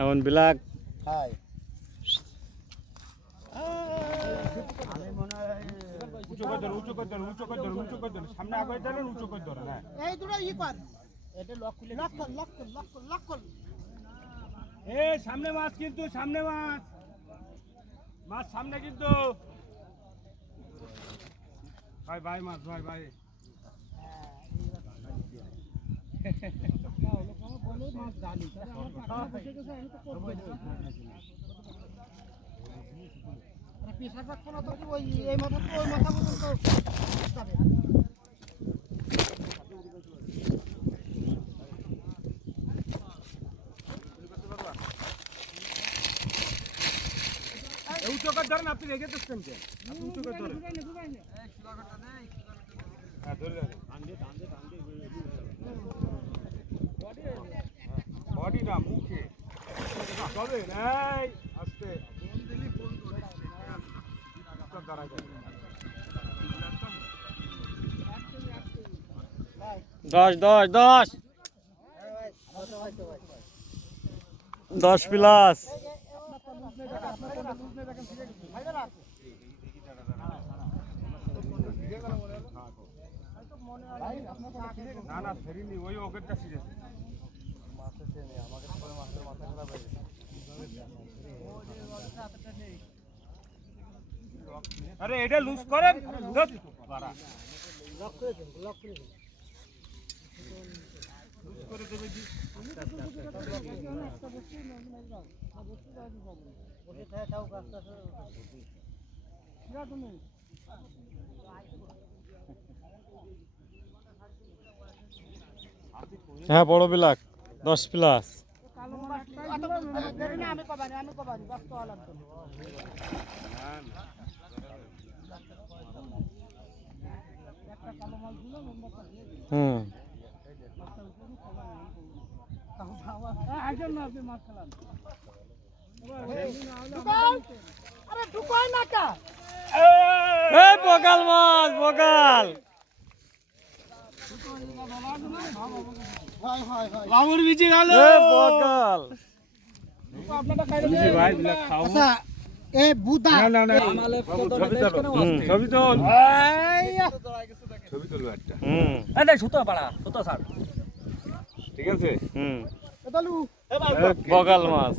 এমন বিলাক হাই সামনে আগে ধরেন উঁচু করে ধরেন এই দুটো ই কর এটা লক খুলে লক কর এ সামনে মাছ কিন্তু সামনে মাছ মাছ সামনে কিন্তু ভাই ভাই মাছ ভাই ভাই পেশা রাখবো না তো ওই এই মাথা তো ওই মাথা পর্যন্ত যাবে উঁচু করে ধরেন আপনি রেখে দিচ্ছেন যে উঁচু করে ধরেন হ্যাঁ ধরে বডি না মুখে তবে নাই আস্তে ফোন দিলি ফোন করে দাঁড়াই যাবে 10 প্লাস না না ফেরিনি ওই ওকেরটা সিরিয়াস আরে এটা লুজ করেন লক করে দেন লক করে দেন লুজ করে দেবে জি হ্যাঁ বড় বিলাক 10 প্লাস আমি কবানি ব্যস্ত হলাম তো একটা কালো মাল ছিল নম্বরটা হুম আপনি মাছ খেলান আরে ঢুকাই না কা এই বগাল মাছ বগাল বাবুর বিচি গেল এই বগাল বিচি ভাই বিলা খাও আচ্ছা এ বুদা না না ছবি তোলো ছবি তোল ছবি তোলো একটা হুম এই সুতো পাড়া সুতো ছাড় ঠিক আছে হুম এ বালু বগাল মাছ